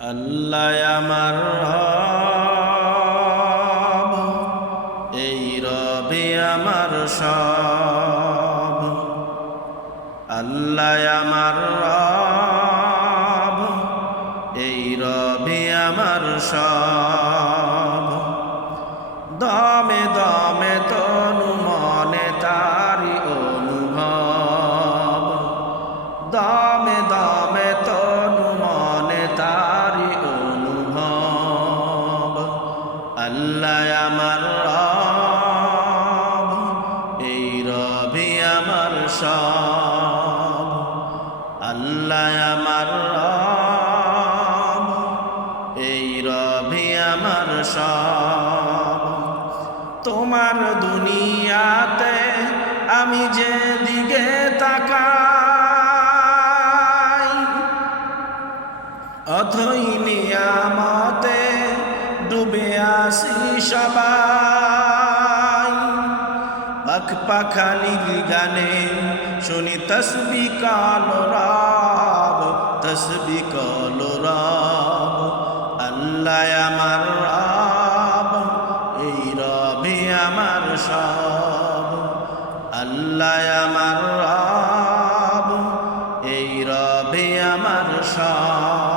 আল্লাহ আমার রব, এই রবে আমার সব। আল্লাহ আমার রব, এই রবে আমার সব। দমে দমে তনু মনে তারি অনুভব, দমে দমে তনু মনে তারি অনুভব। আল্লাহ আমার রব, এই রবে আমার সব। আল্লাহ আমার রব, এই রবে আমার সব। তোমার দুনিয়াতে আমি যে দিকে তাকাই, অথই নিয়ামতে ডুবে আসি সবাই। পাখ পাখালির গানে শুনি তসবি কালো রব, তসবি কালো রব। আল্লাহ আমার রব, এই রবে আমার সব। আল্লাহ আমার রব, এই রবে আমার সব।